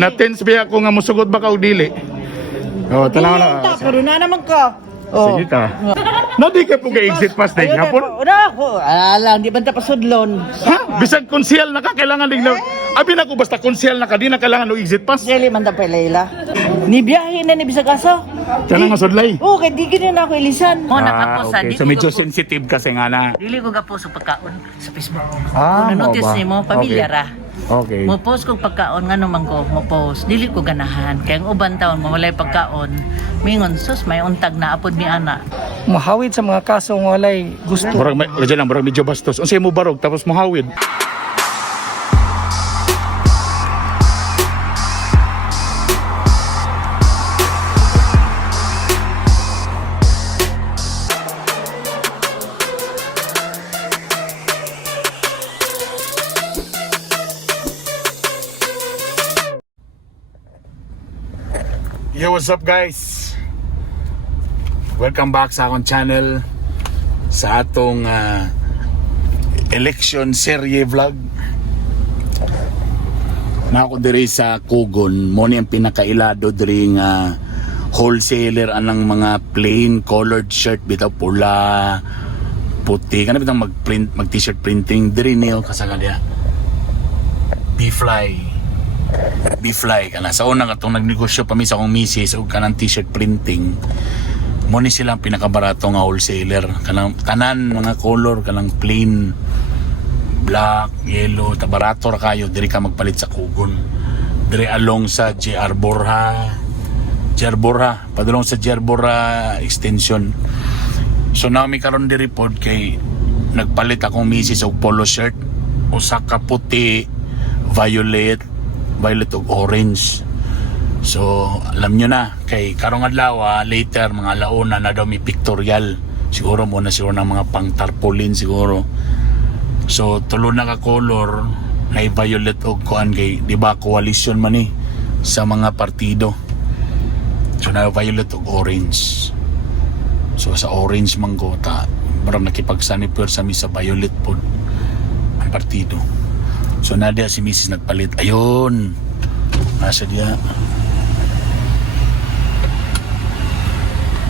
Na-tense ba ako nga musugod ba ka o dili? Oh, tanaw na. Pero na naman ka. Sige ka. Na di ka po ka-exit pass na hapon? Una ako. Alang, di ba ta pasudlon? Ha? Bisag konsyel na ka, kailangan din na. Abi na ko basta konsyel na ka, di na kailangan ng exit pass. Dili man ta pa Layla. Ni biyahe na ni bisag aso. Kaya nga sudlay. Oo, kay di gini na ako ilisan. Okay. So medyo sensitive kasi nga na. Dili ko gapo sa pagkaon sa Facebook. Ah, Kung notice ba? nimo, pamilya ra. Okay. Mo post kog pagkaon nga naman ko, mo post. Dili ko ganahan. Kaya ang uban taon mo walay pagkaon. Mingon sus may untag na apod mi ana. Mahawid sa mga kaso ng walay gusto. Murag medyo bastos. Unsay mo barog tapos mohawid. Yo, what's up guys? Welcome back sa akong channel sa atong election serye vlog. Na ako diri sa Kugon, mo ni ang pinakailado diri nga wholesaler anang mga plain colored shirt bitaw pula, puti, kana bitang mag t-shirt printing diri niyo kasagalia. B-Fly kana sa una katong nagnegosyo pa mi sa akong misis og kanang t-shirt printing. Mo ni silang pinakabarato nga wholesaler kanang tanan mga color kanang plain black, yellow, tabarato ra kayo diri ka magpalit sa Kugon. Diri along sa JR Borja, padulong sa JR Borja extension. So nami karon diri pod kay nagpalit akong misis og polo shirt, usa ka puti, violet ug orange. So alam nyo na kay karong adlaw later mga alauna na daw may pictorial siguro muna siguro ng mga pang tarpaulin siguro. So tulo na ka color na violet og kuan kay di ba coalition man ni sa mga partido. So na violet og orange. So sa orange man ko ta parang nakipagsaniper sa mi sa violet pod ang partido. So nadia si Mrs. nagpalit. Ayun. Nasa dia.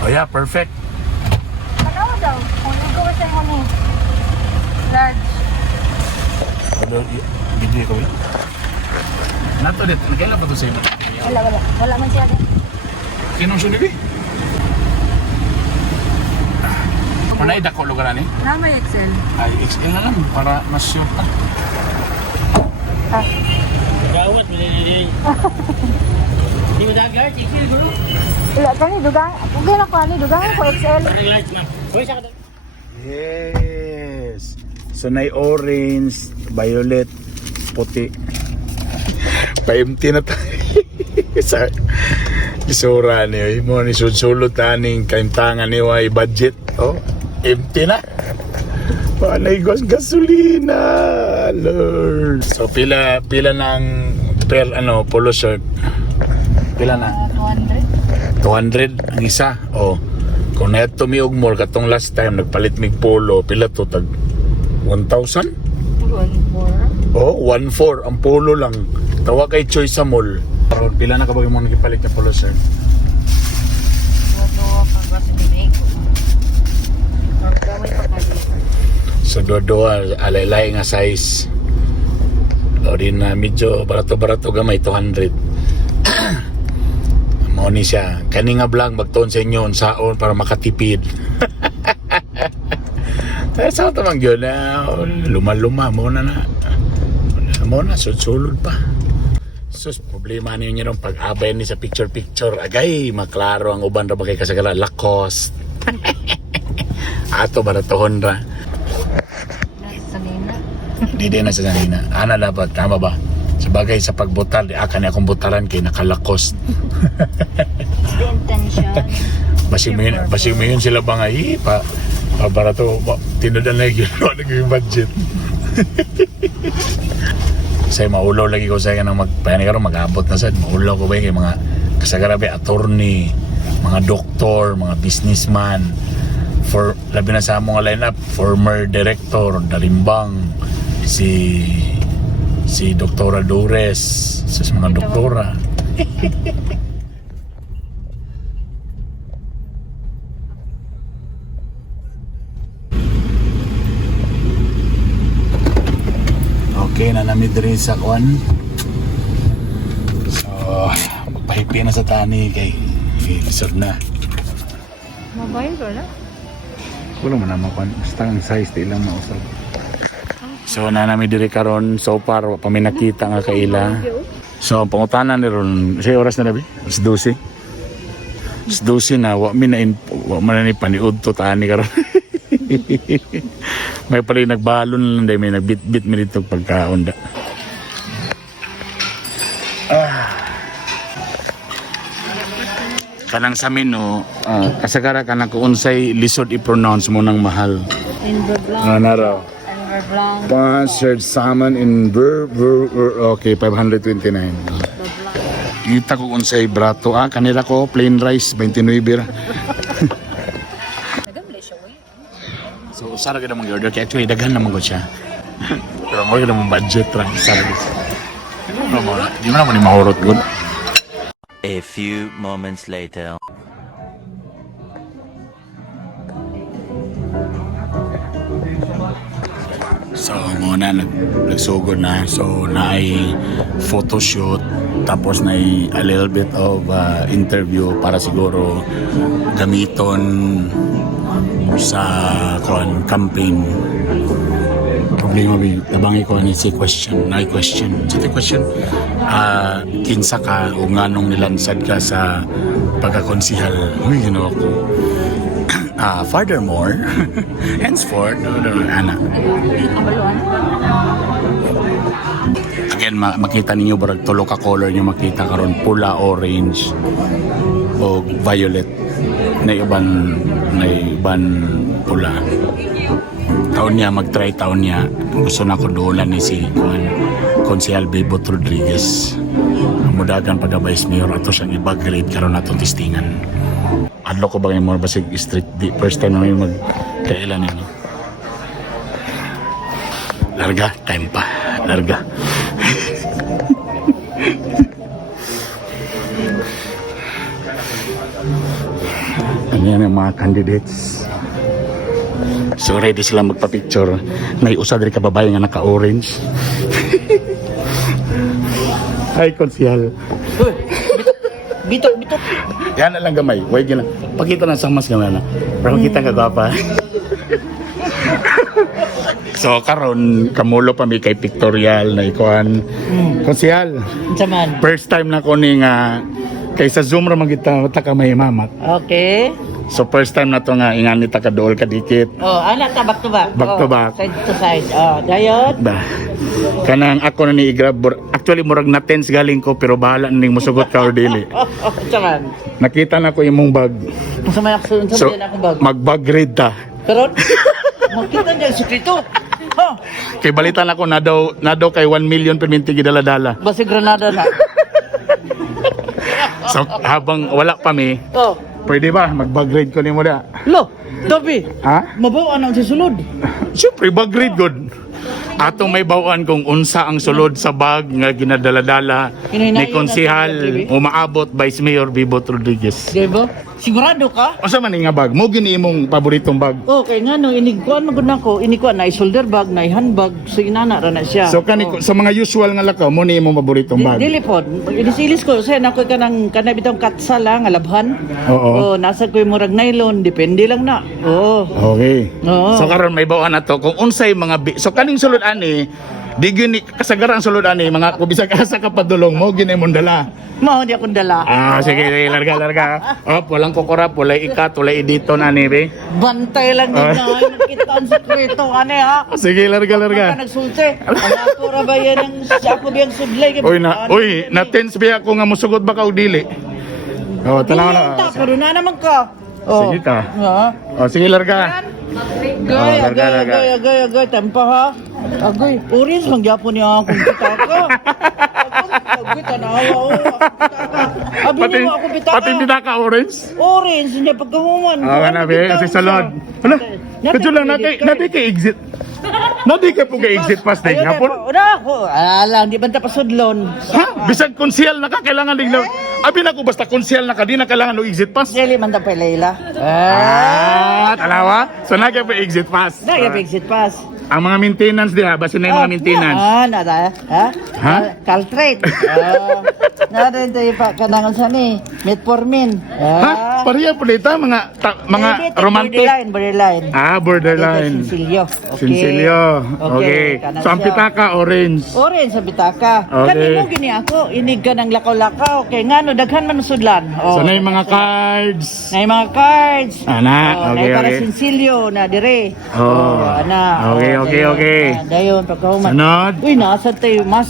Oh yeah, perfect. Ano daw? Kung ikaw sa mo ni large. Ano, bigyan ko ba? Nato dit, nagkailan pa to sa iyo? Wala man siya din. Kinong sunod eh? Manay dako lugar ni? Na may Excel. Ay, XL na lang para mas sure pa. Gawat mo ni. Di mo dagar, tikil guru. Wala kani dugang. Ugay na ko ani dugang ko Excel. Large man. Hoy sa kada. Yes. So na orange, violet, puti. Pa-empty na tayo. Sa isura niyo, mo ni sulot taning kaintangan niyo ay budget. Oh, empty na. Panay gasolina. Lord. So pila ng per polo shirt. Pila na? 200. 200 ang isa. Oh. Kung neto mi og more katong last time nagpalit mig polo, pila to tag 1,000? 1,400. Oh, 1,400 ang polo lang. Tawa kay Choice sa mall. Pero pila na kabag mo nagipalit na polo shirt? Wato ka kasi ni ko. Gamay pa kali. So doa alay-lay nga size. O din na medyo barato-barato gamay 200. Mo ni siya. Kani nga vlog magtuon sa inyo unsaon para makatipid. Tayo sa ito mang yun luma-luma mo na sulod pa. Sus, problema niyo nung pag-abay ni sa picture-picture agay, maklaro ang uban ra bagay kasagala lakos. Ato baratohon ra. Sanina. Di na sa sanina. Ana dapat, tama ba? Sabagay sa pagbutal, di akan akong butalan kay nakalakos. Intention. Basig mo yun sila ba nga, para to, tinudan na yung budget. Say maulaw lagi ko sa kanang magpayanigaro mag-abot na sad maulaw ko ba kay mga kasagarabi attorney, mga doktor, mga businessman, for labi na sa among lineup, former director Dalimbang, si Si Doktora Dores. Sa mga doktora. Okay na namin diri sa kwan. So, magpahipi na sa tani kay lisod na. Mobile ko na. Wala man naman kwan. Basta ang size di lang mausap. So na namin diri karon so far wa pa may nakita nga kaila. So ang pangutanan ni ron, say oras na nabi? Alas 12. Alas 12 na wa mi na wa man ni paniud to tani karon. May pala yung nagbalon lang dahil may nagbit-bit mi dito pagkaunda. Kanang sa menu, kasagara ka na kung unsay lisod i-pronounce mo ng mahal. Enver Blanc. Ano raw? Enver Blanc. Sponsored salmon in okay, 529. Kita ko unsay brato. Kanila ko, plain rice, 29 ra. So, usara ka na mag-order. Kaya actually, daghan naman ko siya. Pero mo ka naman budget ra. Usara ka siya. Di mo naman ni mahurot good. A few moments later. So muna nagsugod na. So naay photoshoot tapos naay a little bit of interview para siguro gamiton sa campaign. Problema bi tabangi ko ni si question. Kinsa ka o nganong nilansad ka sa pagkakonsihal. Uy, ginawa ko. Furthermore, henceforth, anak. Again, makita ninyo barag tulo ka color nyo makita karon pula, orange o violet na iban pula. Taon niya mag-try gusto na ko dolan ni si Konsehal Bebot Rodriguez. Mudagan pag-vice mayor ato siyang i-grade karon atong testingan. Adlo ko ba ngayon mo basig street di first time namin magkailan nino. Larga, time pa. Larga. Ano yan ang mga candidates. So ready sila magpa-picture. Naiusa diri ka babae nga naka-orange. Hi, Konsehal. Bitok. Yan na lang gamay. Huwag yun lang. Pakita lang sa mas gamay na. Para makita ka gwapa. So karon kamulo pa mi kay pictorial na ikuan. Konsehal. Saman. First time na ko ni nga kaysa Zoom ra magita ta ka may mamat. Okay. So first time na to nga ingani ta ka dool ka dikit. Oh, anak ta back to back. Back to back. Side to side. Oh, dayon. Ba. Kanang ako na ni i-grab. Actually murag na tense galing ko pero bahala ning musugot ka or dili. Saman. Nakita na ko imong bag. Sa may aksun So sa akong bag. mag-bag grade ta. Pero makita niya sukrito. Ha. Kay balita na ko na daw kay 1 million perminti gidala-dala. Basi Granada na. So habang wala pa mi, Oh. pwede ba mag-bag grade ko nimo da? Lo, Dobby. Ha? Mabaw ang sisulod. Siyempre bag grade good. Atong may bawaan kung unsa ang sulod sa bag nga ginadala-dala ni Konsehal umaabot Vice Mayor Bebot Rodriguez. Di ba? Sigurado ka? Unsa man nga bag? Mo gini imong paboritong bag? Okay nga no, iniguan mo na ko. Iniguan na shoulder bag, na handbag. So inana ra na siya. So kani sa mga usual nga lakaw mo ni imong paboritong bag. Dili po. Inisilis ko. Say na ko kanang kanabitang katsa lang, alabhan. Oo. Oh, nasa ko yung murag nylon. Depende lang na. Oo. Okay. Oo. So karon may bawaan na to kung unsay mga so kaning sulod ani di gini kasagaran sulod ani mga kubisag asa ka padulong mo gini imong dala. Mao di akong dala. Sige, larga. Walang kukurap, walay ikat, walay edito na ni be. Bantay lang din na. Nakita ang sekreto. Ano ha? Sige, larga. Ka nagsulti. Ako ra ba yan ang ako biyang sudlay. Na tense ba ako nga musugot ba ka o dili? Tanaw na. Pero na naman ka. Oh. Sige ka. Ha? Sige, larga. Agay, tempa ha. Agay, orange mang gyapon niya akong pitaka. Agay, tanawa o. Abi niyo mo ako pitaka. Pati pitaka orange? Orange, hindi pagkahuman. Nga na be, kasi salod. Kadyo lang, natin kay exit. Nadi ka po ka exit pass na Ayun, hapon. Una ako. Alang, di ba pasudlon? Ha? Bisag konsyel na ka, kailangan din na... Abi na ko, basta konsyel na ka, di na kailangan ng exit pass. Dili man ta pa Leila. Talawa? So nagka po exit pass. Na exit pass. Ang mga maintenance diha, basta na yung mga maintenance. Nada. Ha? Ha? Caltrate. Nada tayo pa kanangan sa ni. Metformin. Ha? Pareha po dito, mga romantic. Borderline. Borderline. Sinsilyo. Sinsilyo. Okay. kanan So ang siya. pitaka, orange. Orange sa bitaka. Okay. Kanimo gini ako, inig ka ng lakaw-lakaw. Kay ngano daghan man sudlan. So na yung mga cards. Na yung mga cards. Ana, okay, na para okay. sinsilyo na dire. Ana. Okay. Dayon pagkahuman. Sunod. Uy, nasa tayo mas.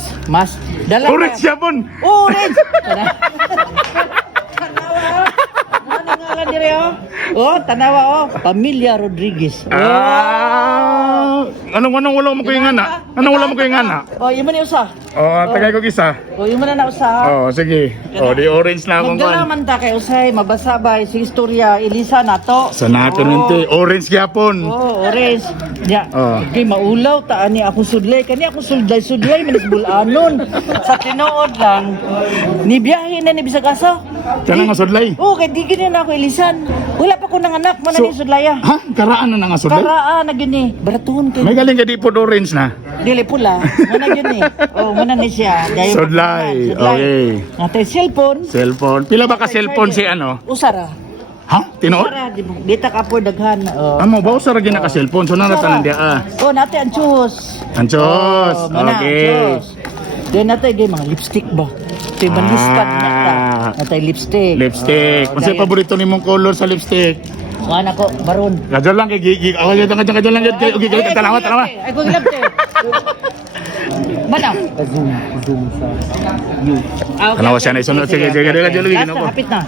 Dala. Orange siya po. Orange. Ano nga dire tanawa Pamilya Rodriguez. Anong wala mo ko yung ana? Anong wala mo ko yung ana? Yun mo na usa. Tagay ko isa. Yun mo na usa. Sige. Di orange na akong kan. Magdalaman ta kay usay mabasabay sa istorya Elisa nato. Sa nato ninte, orange gyapon. Orange. Ya. Oh. Kay maulaw ta ani ako sudlay kani ako sudlay manis bulanon. Sa tinuod lang ni biyahe na ni bisag asa. Kana nga sudlay. Kay di gini na ako ilisan. Wala pa ko nang anak mo na ni sudlaya. Ha? Karaan na nga sudlay? Karaan na gini. Baratuhon kay May galing ka di po orange na. dili pula. Muna gini. Muna ni siya. Dayon Sudlay. Okay. Natay cellphone. Cellphone. Pila ba ka cellphone si ano? Usara. Ha? Tinuod? Usara, di ta ka po daghan. Amo ba usara gina ka cellphone? So nanatan dia Nate ang chus. Anchos. Mana, Okay. chus. Then natay gay mga lipstick ba? Ito yung banlistan nata. Natay lipstick. Lipstick. Unsa paborito nimong color sa lipstick? Ano ko, baron. Gadyo lang kay gigi. Ako jud gadyo lang kay okay kay tanawa. Ay, kung ilap te. Mana? Tanawa siya na isunod. Sige, gadyo lagi gino ko. Hapit na.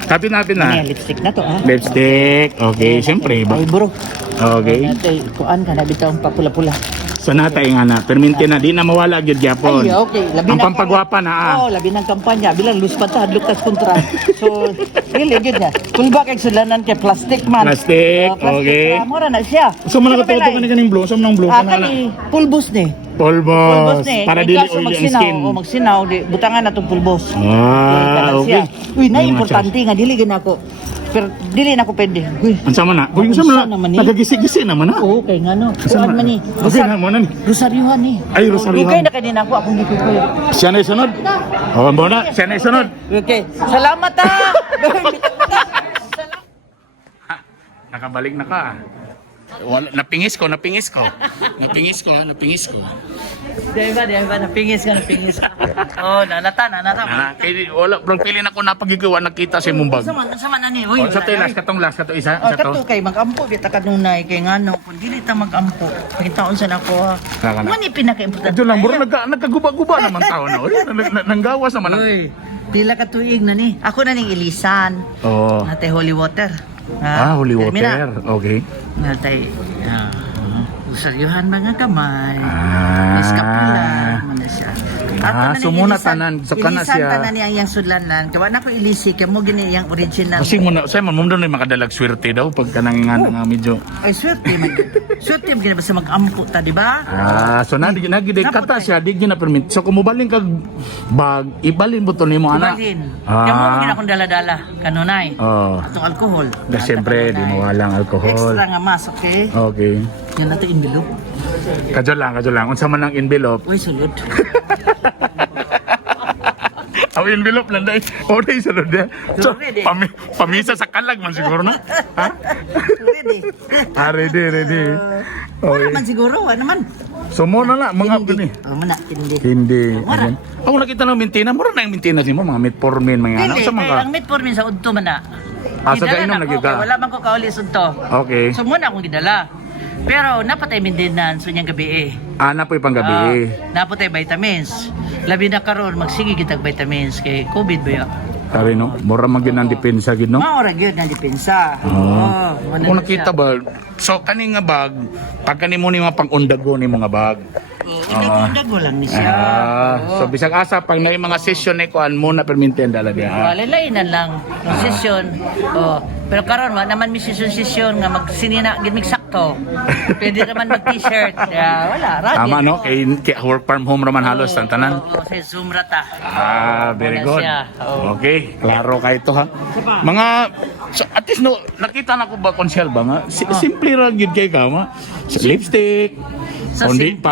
Hapit na. Ano lipstick na to, ha? Lipstick. Okay, siyempre ba? Ay, bro. Okay. Natay, kuan ka na bitaw papula-pula. So natay nga na, perminti na, di na mawala gyud gyapon. Ay, okay. Ang pampagwapa na labi ng kampanya. Bilang luspat ta, hadlok tas kontra. So, dili, yun niya. Kung ba kay sulanan kay plastic man. Plastic, okay. Mura na siya. So man natuto ka ni kaning blue, so man blue kana. Kani, pulbos ni. Pulbos. ni. Para Kay dili kaso oily ang magsinaw, skin. magsinaw, butangan na itong pulbos. Okay. Uy, na importante nga, dili gina ako. Pero dili na ako pwede. Uy, Unsa man na? Uy, unsa Unsa man naman na? ni? Nagagisi-gisi naman na. oo, kay nga no. Unsa Kuan man ni. Okay na mo na ni. Rosaryuhan ni. Ay, rosaryuhan. Okay na kanina ako, akong gikukuya. Siya na isunod. Oh, mo na. Siya na isunod. Okay. Salamat ha! Nakabalik na ka. Wala, napingis ko. Napingis ko. Di ba, napingis ka. Oh, nanata. Kay wala prong pili na ko napagiguwa nakita si Mumbag. Sama na ni. Uy, Sa tilas katong last kato isa sa kato to. kay mag-ampo kita kanunay kay ngano kung dili ta mag-ampo pagitaon sa nako ha. Kaka na. Mani pinaka-importante. Kadyo lang bro nagkaguba-guba naman tao na. Nanggawas naman. Uy, pila ka tuig na ni. Ako na ning ilisan. Oo. Nate holy water. Holy Termina. water. Okay. Natay usaryuhan mga kamay. Escapular man siya. Sumuna tanan, so kana ilisan siya. tanan niyang sudlanan. Kawa na ko ilisi kay mo gini yang original. Kasi mo na, say mo doon ay makadalag swerte daw pag kanang nga medyo. Ay swerte man. Swerte man basta mag-ampo ta, di ba? So nagide kata siya di na permit. So kung mobaling kag bag, ibalin mo to nimo ana. Balin. Kaya mo gina akong dala-dala kanunay. Oh. Atong alcohol. Siyempre, di mawalang alcohol. Extra nga mas, okay? Okay. Yan natin envelope. Kadyo lang. Unsa man ang envelope? Uy, sulod. Ang envelope lang dai. Oray sa lod. So, Ready. pamisa sa kalag man siguro na. Ha? Ready. Ready. Wala Okay. man siguro, ano man. So mo na lang mga gani. Mana, hindi. Hindi. Mura. Ako nakita ng mintina, mura na yung mintina mo, mga metformin, mga ano. Dili, Sa kaya mga. ang metformin sa udto man na. Sa Gidala gainom na lagi ko, ka. kaya wala man ko kauli sa udto. Okay. So muna akong gidala. Pero napatay maintenance so niyang gabi Ana po yung panggabi. napatay vitamins. Labi na karon magsige kitag vitamins kay COVID ba ya? Tari no, mura man gyud ang depensa gyud no. Maura gyud nga depensa. Kung nakita ba, so kani nga bag, pag kani mo ni mga pangundago ni mga bag, Dago lang ni siya. So bisag asa pag na mga session ni kuan muna perminten dala dia. Walay-lainan lang ng session. Pero karon wa naman mi session nga magsinina gid mig sakto. Pwede naman mag t-shirt. Wala, radyo. Tama no kay work from home raman halos ang tanan. Sa Zoom rata. Very Wala good. siya. Okay, klaro kay ito ha. Mga so, at least no nakita na ko ba konsyal ba nga simple ra gyud kay ka ma. Lipstick, Sa simple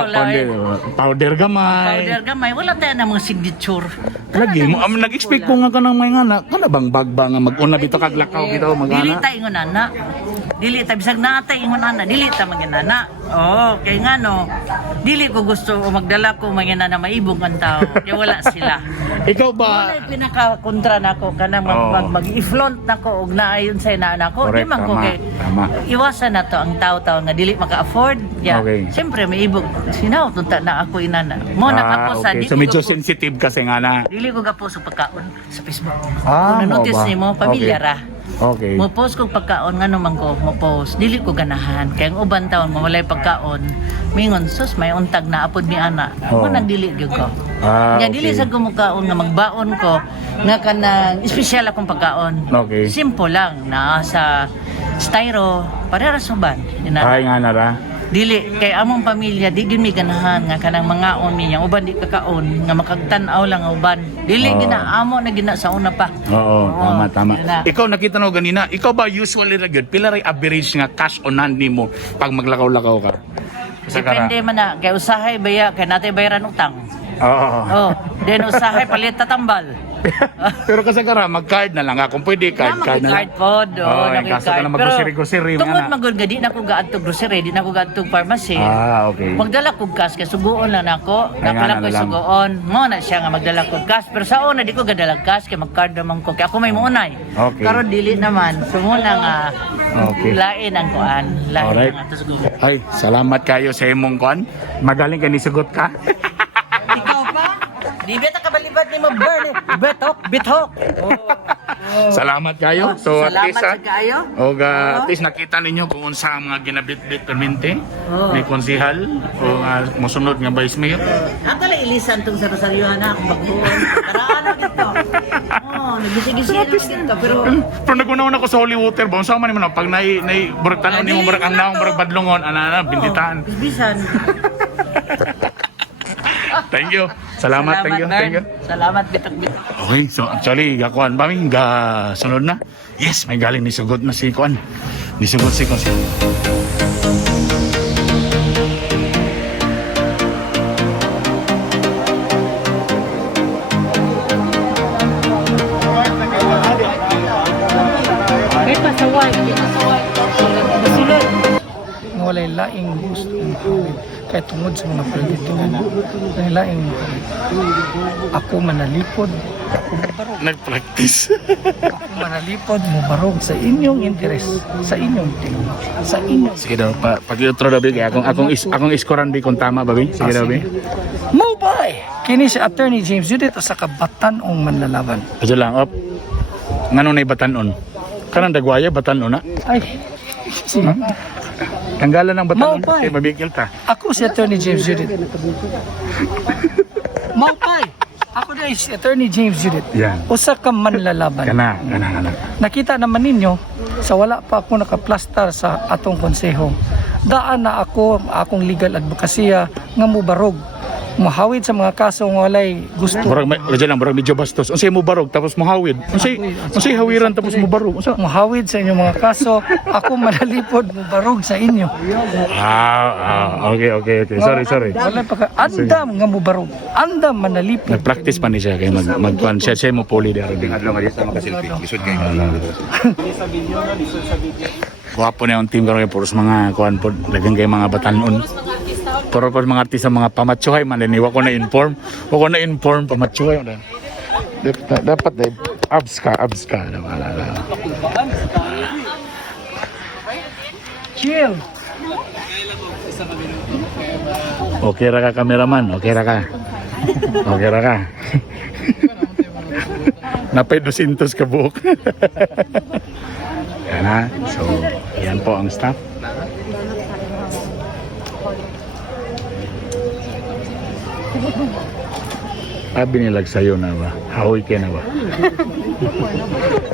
powder gamay. Powder gamay, wala tayo na mga signature. Lagi mo nag-expect ko nga kanang may ngana. Kana bang bagba nga mag-una bito kag lakaw bitaw Dili magana. ta ingon ana. Dili ta bisag natay ingon ana, dili ta maginana. Kay nga no. Dili ko gusto o magdala ko maginana maibong ang tao. Kaya wala sila. Ikaw ba? Wala pinaka kontra nako kanang mag-i-flaunt nako og naayon sa inana ko. Di Correct, man ko tama, kay tama. iwasan na to ang tao-tao nga dili maka-afford. Okay. Siyempre may ibog. Sinaw tunta na ako inana. Mo nakapo sa okay. di So ko medyo gapo- sensitive kasi nga na. Dili ko gapo sa pagkaon sa Facebook. Ah, Kung notice mao ba? nimo pamilya Okay. ra. Okay. Mo post kog pagkaon nga naman ko, mo post. Dili ko ganahan kay ang uban taon mo walay pagkaon. Mingon sus may untag na apod ni ana. Oo. Mo nagdili gyud ko. Ah, Nga dili okay. sa gumukaon nga magbaon ko nga kanang espesyal akong pagkaon. Okay. Simple lang na sa styro para ra suban. Ay nga na ra. Dili kay among pamilya di gyud mi ganahan nga kanang mga on mi yang uban di kakaon nga makagtan-aw lang ang uban. Dili Oo. ginaamo na gina sa una pa. Oo, tama. yun na. Ikaw nakita na ko ganina, ikaw ba usually ra gyud pila ray average nga cash on hand nimo pag maglakaw-lakaw ka? Sa kara. Depende man na kay usahay baya kay natay bayaran utang. Oo. Den usahay palit tatambal. Pero kasi kara mag-card na lang kung pwede card Card na lang. card pod. Kaso ka na mag-grocery Tungod nga na. magud nga di na ko gaadto grocery, di na ko gaadto pharmacy. Okay. Magdala kog cash kay suguon lang nako. Ay, nga Napala na ko lang. suguon. Mo na siya nga magdala kog cash pero sa una di ko gadala cash kay mag-card naman ko. Kay ako may muunay. Okay. Karon dili naman. Sumuna nga Okay. lain ang kuan. Lain Alright. ang ato suguon. Ay, salamat kayo sa imong kuan. Magaling ka ni sugot ka. Ikaw pa? Di beta ka balibad ni mo burn. Bithok. Salamat kayo. So at Salamat least sa kayo. at least nakita ninyo kung unsa ang mga ginabit-bit permente ni konsihal o mosunod nga vice mayor. Ang kala ilisan tong sa Rosariohan akong bagbuon. Karaan na dito. Nagisi-gisi na dito. Pero Pero nagunaw ako sa holy water ba? Unsa man nimo pag nay burtan ni mo ang naong badlongon ana binditaan. Bisan. Thank you. Salamat, thank you. Salamat, bitok. Okay, so actually, gakuan ba mi ga sunod na? Yes, may galing ni sugod na si kuan. Ni sugod si kuan. May pasaway. Basulod. Nga walay laing gusto kay tungod sa mga pagditingan. Walay laing ako manalipod, Nag-practice. ako manalipod mo barog sa inyong interes, sa inyong team, sa inyong Sige daw, pag-outro daw, kaya akong iskoran bi kung tama ba, bi? Sige daw, bi. Mobile! Kini si Attorney James Judith sa kabatan-ong manlalaban. Ito lang, op. Ngano na batanon? Kanang dagwaya, batanon na. Ay, sige. Tanggalan ng batanon, Maupay. kaya mabigil ta. Ako si Attorney James Judith. Maupay! Ako na si Attorney James Judith. Yan. Usa ka manlalaban. Kana. Nakita naman ninyo, sa wala pa ako nakaplastar sa atong konseho, daan na ako, akong legal advokasya, nga mubarog. Mahawid sa mga kaso nga walay gusto. Murag medyo bastos. Unsay mo barog, tapos mohawid. Unsay hawiran, tapos mo barog. Unsa? Mahawid sa inyong mga kaso, ako manalipod, mubarog sa inyo. Okay. Sorry. Wala pa ka, andam nga mubarog. Andam manalipod. Nag-practice pa ni siya, kaya mag-kuan siya mo puli dara. Guwapo na yung team karon kay puros mga kuan po, daghang kay mga batanon. Puro po mga artista mga pamatsuhay man din wa ko na inform. Wa ko na inform pamatsuhay man. Dapat dai abs ka. Chill. Okay ra ka cameraman, okay ra ka. Napay 200 ka buok. Yan na. So, yan po ang staff. Abi nilag sa'yo na ba? Haoy ka na ba?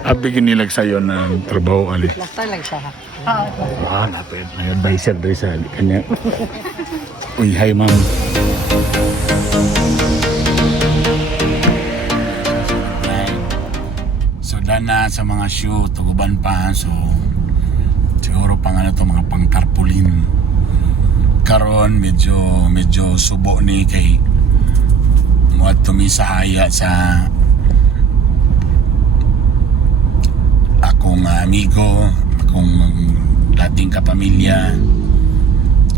Abi ginilag sa'yo na trabaho ali. Lasta lang siya. Napit. May advisor doon sa kanya. Uy, hi ma'am. So, dana sa mga shoe, tuguban pa. So, siguro pang ano to, mga pang tarpaulin. Karon medyo subo ni kay muad tumi sa haya sa akong amigo, akong dating kapamilya,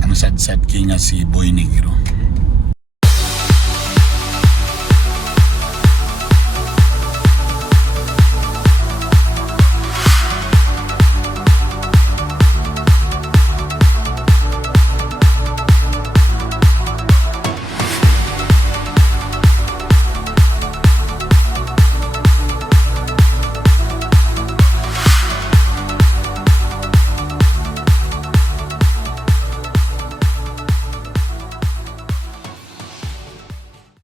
ang sad-sad kay nga si Boy Negro.